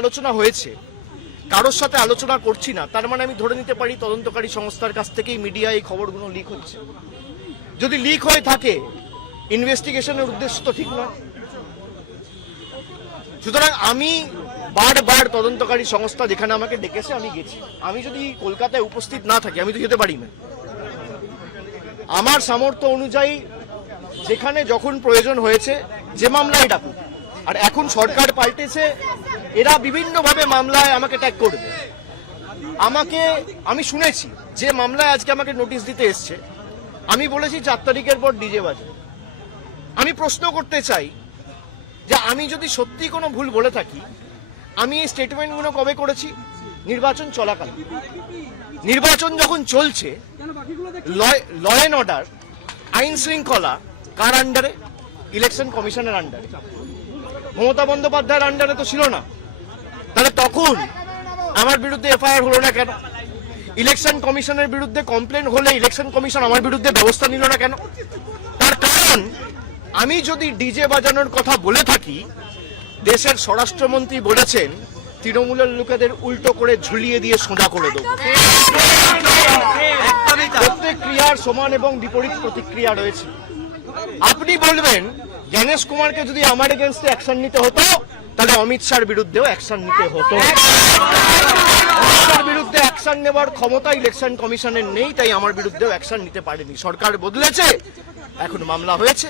আলোচনা হয়েছে, কারোর সাথে আলোচনা করছি না, তার মানে আমি ধরে নিতে পারি তদন্তকারী সংস্থার কাছ থেকেই মিডিয়ায় এই খবরগুলো লিক হচ্ছে। যদি লিক হয়ে থাকে ইনভেস্টিগেশনের উদ্দেশ্য তো ঠিক নয়। সুতরাং আমি বারবার তদন্তকারী সংস্থা যেখানে আমাকে ডেকেছে আমি গেছি। আমি যদি কলকাতায় উপস্থিত না থাকি আমি তো যেতে পারি না। আমার সামর্থ্য অনুযায়ী যেখানে যখন প্রয়োজন হয়েছে যে মামলায় ডাকুক। আর এখন সরকার পাল্টেছে, এরা বিভিন্নভাবে মামলায় আমাকে ট্যাগ করবে। আমি শুনেছি যে মামলায় আজকে আমাকে নোটিশ দিতে এসছে, আমি বলেছি 4 তারিখের পর ডিজে বাজে। আমি প্রশ্ন করতে চাই যে আমি যদি সত্যি কোনো ভুল বলে থাকি, আমি এই স্টেটমেন্টগুলো কবে করেছি? নির্বাচন চলাকালে। নির্বাচন যখন চলছে, ল অ্যান্ড অর্ডার, আইন শৃঙ্খলা কার আন্ডারে? ইলেকশন কমিশনের আন্ডারে। মমতা বন্দ্যোপাধ্যায়ের আন্ডারে তো ছিল না। তাহলে তখন আমার বিরুদ্ধে এফআইআর হলো না কেন? ইলেকশন কমিশনের বিরুদ্ধে কমপ্লেন হলে ইলেকশন কমিশন আমার বিরুদ্ধে ব্যবস্থা নিল না কেন? তার কারণ আমি যদি ডিজে বাজানোর কথা বলে থাকি, দেশের স্বরাষ্ট্রমন্ত্রী বলেছেন তৃণমূলের লোকেদের উল্টো করে ঝুলিয়ে দিয়ে সোজা করে দেবো। প্রত্যেক ক্রিয়ার সমান এবং বিপরীত প্রতিক্রিয়া রয়েছে। আপনি বলবেন জ্ঞানেশ কুমারকে যদি আমার এগেনস্টে অ্যাকশন নিতে হতো, তাহলে অমিত শাহর বিরুদ্ধেও অ্যাকশন নিতে হতো। অমিত শাহর বিরুদ্ধে অ্যাকশন নেবার ক্ষমতা ইলেকশন কমিশনের নেই, তাই আমার বিরুদ্ধেও অ্যাকশন নিতে পারেনি। সরকার বদলেছে, এখন মামলা হয়েছে।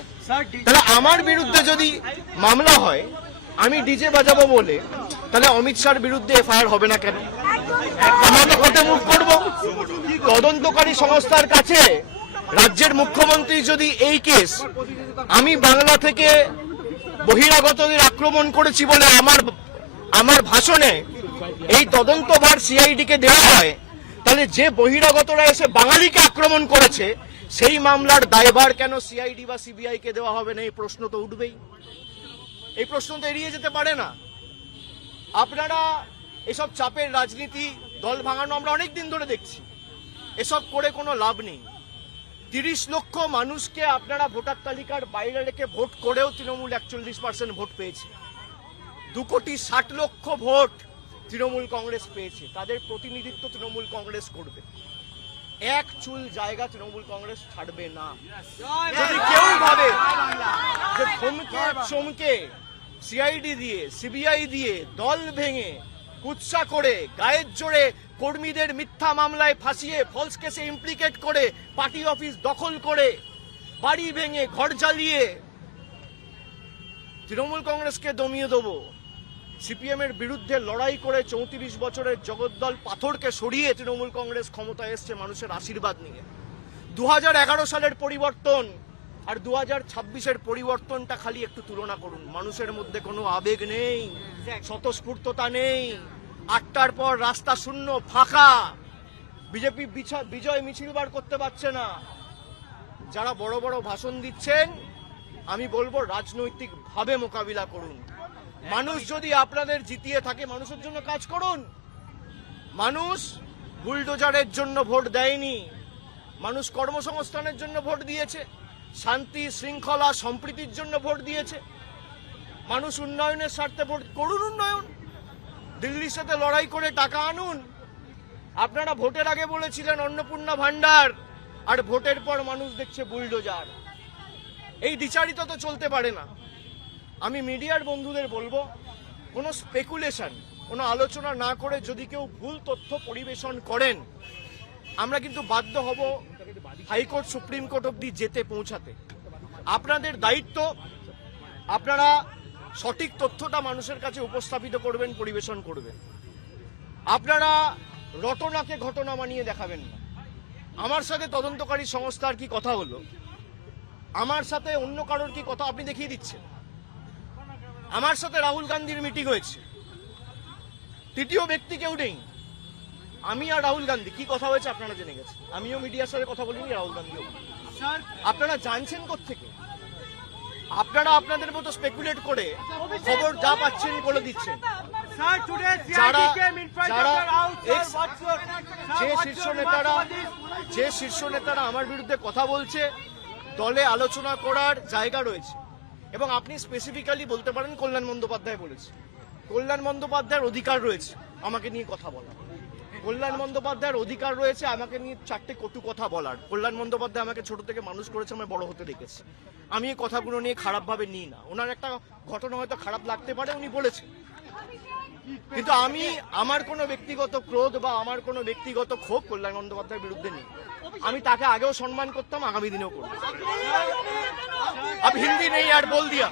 তাহলে আমার বিরুদ্ধে যদি মামলা হয়, আমি ডিজে বাজাবো বলে, তাহলে অমিত শাহর বিরুদ্ধে এফআইআর হবে না কেন? আমরা তো কোর্টে মুভ করবো। তদন্তকারী সংস্থার কাছে রাজ্যের মুখ্যমন্ত্রী যদি এই কেস আমি বাংলা থেকে বহিরাগতদের আক্রমণ করেছি বলে আমার ভাষণে এই তদন্তভার সিআইডিকে দেওয়া হয়, তাহলে যে বহিরাগতরা এসে বাঙালিকে আক্রমণ করেছে সেই মামলার দায়ভার কেন সিআইডি বা সিবিআই কে দেওয়া হবে না? এই প্রশ্ন তো উঠবেই। এই প্রশ্ন তো এড়িয়ে যেতে পারে না। আপনারা এসব চাপের রাজনীতি, দল ভাঙানো আমরা অনেক দিন ধরে দেখছি। এসব করে কোনো লাভ নেই। 30 লক্ষ মানুষকে আপনারা ভোটার তালিকার বাইরে রেখে ভোট করেও তৃণমূল 41% ভোট পেয়েছে। 2,60,00,000 ভোট তৃণমূল কংগ্রেস পেয়েছে। তাদের প্রতিনিধিত্ব তৃণমূল কংগ্রেস করবে। এক চুল জায়গা তৃণমূল কংগ্রেস ছাড়বে না। যদি কেউ ভাবে যে চমকে সিআইডি দিয়ে, সিবিআই দিয়ে, দল ভেঙে, কুৎসা করে, গায়ের জোরে কর্মীদের মিথ্যা মামলায় ফাঁসিয়ে, ফলস কেসে ইমপ্লিকেট করে, পার্টি অফিস দখল করে, বাড়ি ভেঙে, ঘর জ্বালিয়ে তৃণমূল কংগ্রেসকে দমিয়ে দেবো, সিপিএম এর বিরুদ্ধে লড়াই করে 34 বছরের জগদ্দল পাথরকে সরিয়ে তৃণমূল কংগ্রেস ক্ষমতায় এসছে মানুষের আশীর্বাদ নিয়ে। 2011 সালের পরিবর্তন আর 2026-এর পরিবর্তনটা খালি একটু তুলনা করুন। মানুষের মধ্যে কোনো আবেগ নেই, স্বতঃস্ফূর্ততা নেই। 8টার পর রাস্তা শূন্য, ফাঁকা। বিজেপি বিজয় মিছিল বার করতে পারছে না। যারা বড় বড় ভাষণ দিচ্ছেন, আমি বলবো রাজনৈতিকভাবে মোকাবিলা করুন। মানুষ যদি আপনাদের জিতিয়ে থাকে, মানুষের জন্য কাজ করুন। মানুষ বুলডোজারের জন্য ভোট দেয়নি, মানুষ কর্মসংস্থানের জন্য ভোট দিয়েছে, শান্তি শৃঙ্খলা সম্প্রীতির জন্য ভোট দিয়েছে। মানুষ উন্নয়নের স্বার্থে ভোট করুন। উন্নয়ন, দিল্লির সাথে লড়াই করে টাকা আনুন। আপনারা ভোটের আগে বলেছিলেন অন্নপূর্ণা ভান্ডার, আর ভোটের পর মানুষ দেখছে বুলডোজার। এই দ্বিচারিতা তো চলতে পারে না। আমি মিডিয়ার বন্ধুদের বলবো, কোনো স্পেকুলেশন, কোনো আলোচনা না করে যদি কেউ ভুল তথ্য পরিবেশন করেন, আমরা কিন্তু বাধ্য হব হাইকোর্ট, সুপ্রিম কোর্ট অব্দি যেতে পৌঁছাতে। আপনাদের দায়িত্ব, আপনারা সঠিক তথ্যটা মানুষের কাছে উপস্থাপিত করবেন, পরিবেশন করবেন। আপনারা রটনাকে ঘটনা বানিয়ে দেখাবেন না। আমার সাথে তদন্তকারী সংস্থার কি কথা হলো, আমার সাথে অন্য কারোর কি কথা আপনি দেখিয়ে দিচ্ছেন। আমার সাথে রাহুল গান্ধীর মিটিং হয়েছে, তৃতীয় ব্যক্তি কেউ নেই। আমি আর রাহুল গান্ধী কি কথা হয়েছে আপনারা জেনে গেছেন। আমিও মিডিয়ার সাথে কথা বলিনি, রাহুল গান্ধীও। আপনারা জানছেন কোত্থেকে? আপনারা আপনাদের মতো স্পেকুলেট করে খবর যা পাচ্ছেন বলে দিচ্ছেন। যে শীর্ষ নেতারা আমার বিরুদ্ধে কথা বলছে, দলে আলোচনা করার জায়গা রয়েছে। এবং আপনি স্পেসিফিক্যালি বলতে পারেন কল্যাণ বন্দ্যোপাধ্যায় বলেছে, কল্যাণ বন্দ্যোপাধ্যায়ের অধিকার রয়েছে আমাকে নিয়ে কথা বলার। কল্যাণ বন্দ্যোপাধ্যায়ের অধিকার রয়েছে আমাকে নিয়ে চারটে কটু কথা বলার। কল্যাণ বন্দ্যোপাধ্যায় আমাকে ছোট থেকে মানুষ করেছে, আমি বড় হতে দেখেছি। আমি এই কথাগুলো নিয়ে খারাপভাবে নিই না। ওনার একটা ঘটনা হয়তো খারাপ লাগতে পারে, উনি বলেছেন, কিন্তু আমি আমার কোনো ব্যক্তিগত ক্রোধ বা আমার কোনো ব্যক্তিগত ক্ষোভ কল্যাণ বন্দ্যোপাধ্যায়ের বিরুদ্ধে নেই। আমি তাকে আগেও সম্মান করতাম, আগামী দিনেও করব। अब हिंदी नहीं यार बोल दिया।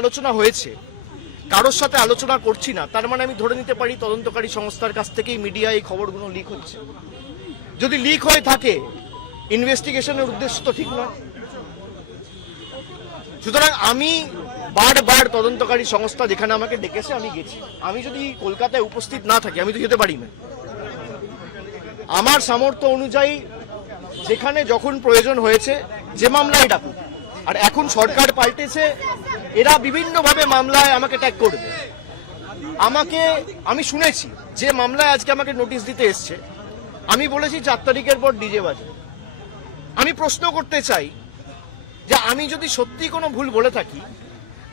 আলোচনা হয়েছে, কারোর সাথে আলোচনা করছি না, তার মানে আমি ধরে নিতে পারি তদন্তকারী সংস্থার কাছ থেকেই মিডিয়ায় এই খবরগুলো লিক হচ্ছে। যদি লিক হয়ে থাকে ইনভেস্টিগেশনের উদ্দেশ্য তো ঠিক নয়। সুতরাং আমি বারবার তদন্তকারী সংস্থা যেখানে আমাকে ডেকেছে আমি গেছি। আমি যদি কলকাতায় উপস্থিত না থাকি আমি তো যেতে পারি না। আমার সামর্থ্য অনুযায়ী যেখানে যখন প্রয়োজন হয়েছে যে মামলায় ডাকুক। আর এখন সরকার পাল্টেছে, এরা বিভিন্নভাবে মামলায় আমাকে ট্যাগ করবে। আমি শুনেছি যে মামলায় আজকে আমাকে নোটিশ দিতে এসছে, আমি বলেছি 4 তারিখের পর ডিজে বাজে। আমি প্রশ্ন করতে চাই যে আমি যদি সত্যি কোনো ভুল বলে থাকি,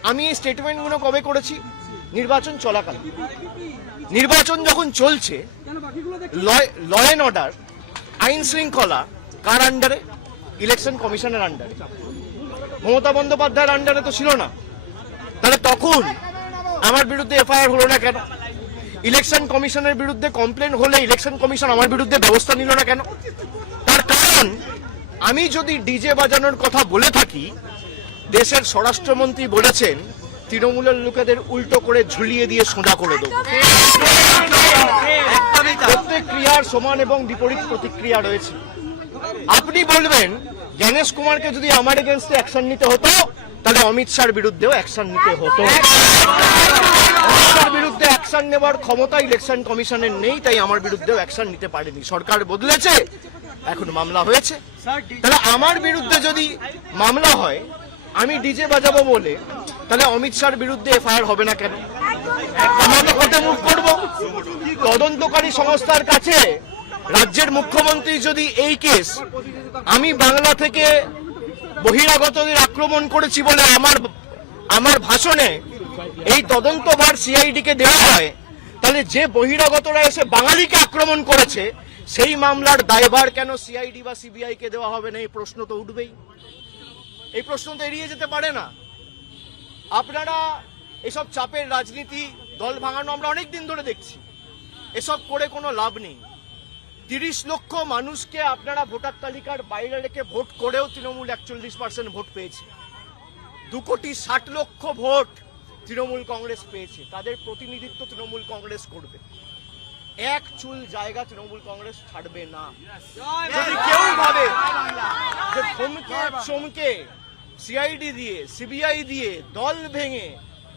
আমি এই স্টেটমেন্টগুলো কবে করেছি? নির্বাচন চলাকালীন। নির্বাচন যখন চলছে, ল অ্যান্ড অর্ডার, আইন শৃঙ্খলা কার আন্ডারে? ইলেকশন কমিশনের আন্ডারে। মমতা বন্দ্যোপাধ্যায়ের আন্ডারে তো ছিল না। তাহলে তখন আমার বিরুদ্ধে এফআইআর হলো না কেন? ইলেকশন কমিশনের বিরুদ্ধে কমপ্লেন হলে ইলেকশন কমিশন আমার বিরুদ্ধে ব্যবস্থা নিল না কেন? তার কারণ আমি যদি ডিজে বাজানোর কথা বলে থাকি, দেশের স্বরাষ্ট্রমন্ত্রী বলেছেন তৃণমূলের লোকেদের উল্টো করে ঝুলিয়ে দিয়ে সোজা করে দেবো। প্রত্যেক ক্রিয়ার সমান এবং বিপরীত প্রতিক্রিয়া রয়েছে। আপনি বলবেন জ্ঞানেশ কুমারকে যদি আমার এগেনস্টে অ্যাকশন নিতে হতো, তাহলে অমিত শাহর বিরুদ্ধেও অ্যাকশন নিতে হতো। অমিত শাহর বিরুদ্ধে অ্যাকশন নেবার ক্ষমতা ইলেকশন কমিশনের নেই, তাই আমার বিরুদ্ধেও অ্যাকশন নিতে পারেনি। সরকার বদলেছে, এখন মামলা হয়েছে। তাহলে আমার বিরুদ্ধে যদি মামলা হয়, আমি ডিজে বাজাবো বলে, তাহলে অমিত শাহর বিরুদ্ধে এফআইআর হবে না কেন? আমরা তো কোর্টে মুভ করব। তদন্তকারী সংস্থার কাছে রাজ্যের মুখ্যমন্ত্রী যদি এই কেস আমি বাংলা থেকে বহিরাগতদের আক্রমণ করেছি বলে আমার ভাষণে এই তদন্তভার সিআইডিকে দেওয়া হয়, তাহলে যে বহিরাগতরা এসে বাঙালিকে আক্রমণ করেছে সেই মামলার দায়ভার কেন সিআইডি বা সিবিআই কে দেওয়া হবে না? এই প্রশ্ন তো উঠবেই। এই প্রশ্ন তো এড়িয়ে যেতে পারে না। আপনারা এসব চাপের রাজনীতি, দল ভাঙানো আমরা অনেক দিন ধরে দেখছি। এসব করে কোনো লাভ নেই। 30 লক্ষ মানুষকে আপনারা ভোটার তালিকার বাইরে রেখে ভোট করেও তৃণমূল 41% ভোট পেয়েছে। 2,60,00,000 ভোট তৃণমূল কংগ্রেস পেয়েছে। তাদের প্রতিনিধিত্ব তৃণমূল কংগ্রেস করবে। এক চুল জায়গা তৃণমূল কংগ্রেস ছাড়বে না। যদি কেউ ভাবে যে চমকে সিআইডি দিয়ে, সিবিআই দিয়ে, দল ভেঙে,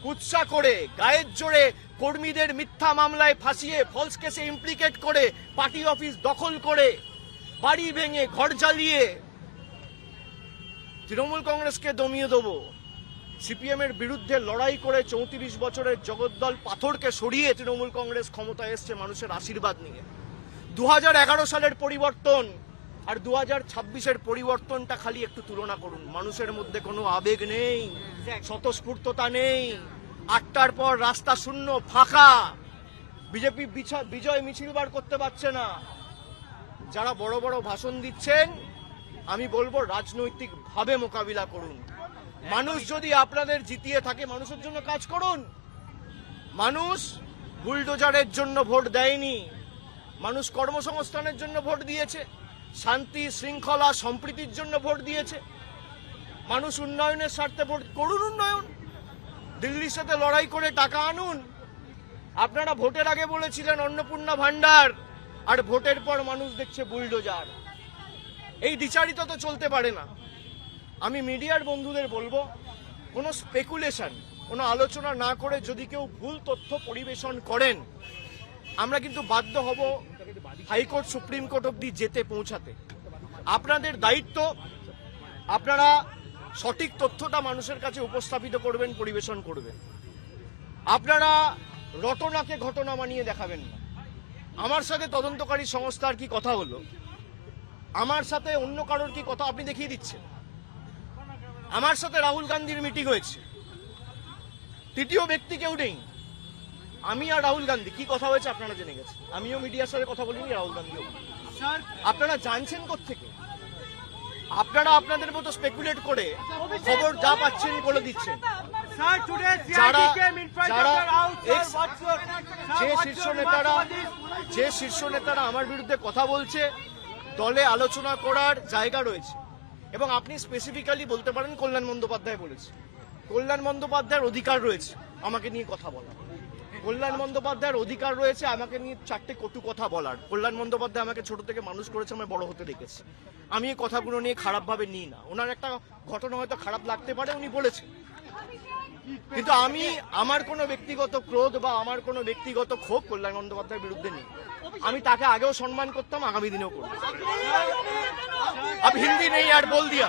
কুৎসা করে, গায়ের জোরে কর্মীদের মিথ্যা মামলায় ফাঁসিয়ে, ফলস কেসে ইমপ্লিকেট করে, পার্টি অফিস দখল করে, বাড়ি ভেঙে, ঘর জ্বালিয়ে তৃণমূল কংগ্রেসকে দমিয়ে দেবো, সিপিএম এর বিরুদ্ধে লড়াই করে 34 বছরের জগদ্দল পাথরকে সরিয়ে তৃণমূল কংগ্রেস ক্ষমতায় এসছে মানুষের আশীর্বাদ নিয়ে। 2011 সালের পরিবর্তন আর 2026-এর পরিবর্তনটা খালি একটু তুলনা করুন। মানুষের মধ্যে কোনো আবেগ নেই, স্বতঃস্ফূর্ততা নেই। 8টার পর রাস্তা শূন্য, ফাঁকা। বিজেপি বিজয় মিছিল বার করতে পারছে না। যারা বড় বড় ভাষণ দিচ্ছেন, আমি বলবো রাজনৈতিকভাবে মোকাবিলা করুন। মানুষ যদি আপনাদের জিতিয়ে থাকে, মানুষের জন্য কাজ করুন। মানুষ বুলডোজারের জন্য ভোট দেয়নি, মানুষ কর্মসংস্থানের জন্য ভোট দিয়েছে, শান্তি শৃঙ্খলা সম্প্রীতির জন্য ভোট দিয়েছে। মানুষ উন্নয়নের স্বার্থে ভোট করুন। উন্নয়ন, দিল্লির সাথে লড়াই করে টাকা আনুন। আপনারা ভোটের আগে বলেছিলেন অন্নপূর্ণা ভান্ডার, আর ভোটের পর মানুষ দেখছে বুলডোজার। এই দ্বিচারিতা তো চলতে পারে না। আমি মিডিয়ার বন্ধুদের বলবো, কোনো স্পেকুলেশন, কোনো আলোচনা না করে যদি কেউ ভুল তথ্য পরিবেশন করেন, আমরা কিন্তু বাধ্য হব হাইকোর্ট, সুপ্রিম কোর্ট অব্দি যেতে পৌঁছাতে। আপনাদের দায়িত্ব, আপনারা সঠিক তথ্যটা মানুষের কাছে উপস্থাপিত করবেন, পরিবেশন করবেন। আপনারা রটনাকে ঘটনা বানিয়ে দেখাবেন না। আমার সাথে তদন্তকারী সংস্থার কি কথা হলো, আমার সাথে অন্য কারোর কি কথা আপনি দেখিয়ে দিচ্ছেন? আমার সাথে রাহুল গান্ধীর মিটিং হয়েছে, তৃতীয় ব্যক্তি কেউ নেই, আমি আর রাহুল গান্ধী। কি কথা হয়েছে আপনারা জেনে গেছেন, আমিও মিডিয়ার সাথে কথা বলিনি, রাহুল গান্ধীও। আপনারা জানছেন কোত্থেকে? আপনারা আপনাদের মতো স্পেকুলেট করে খবর যা পাচ্ছেন বলে দিচ্ছেন। যারা যে শীর্ষ নেতারা আমার বিরুদ্ধে কথা বলছে, দলে আলোচনা করার জায়গা রয়েছে। এবং আপনি স্পেসিফিক্যালি বলতে পারেন কল্যাণ বন্দ্যোপাধ্যায় বলেছে। কল্যাণ বন্দ্যোপাধ্যায়ের অধিকার রয়েছে আমাকে নিয়ে কথা বলার। কল্যাণ বন্দ্যোপাধ্যায়ের অধিকার রয়েছে আমাকে নিয়ে 4টে কটু কথা বলার। কল্যাণ বন্দ্যোপাধ্যায় আমাকে ছোট থেকে মানুষ করেছে, আমি বড় হতে দেখেছি। আমি এই কথাগুলো নিয়ে খারাপভাবে নিই না। ওনার একটা ঘটনা হয়তো খারাপ লাগতে পারে, উনি বলেছেন, কিন্তু আমি আমার কোনো ব্যক্তিগত ক্রোধ বা আমার কোনো ব্যক্তিগত ক্ষোভ কল্যাণ বন্দ্যোপাধ্যায়ের বিরুদ্ধে নেই। আমি তাকে আগেও সম্মান করতাম, আগামী দিনেও করব। अब हिंदी नहीं यार बोल दिया।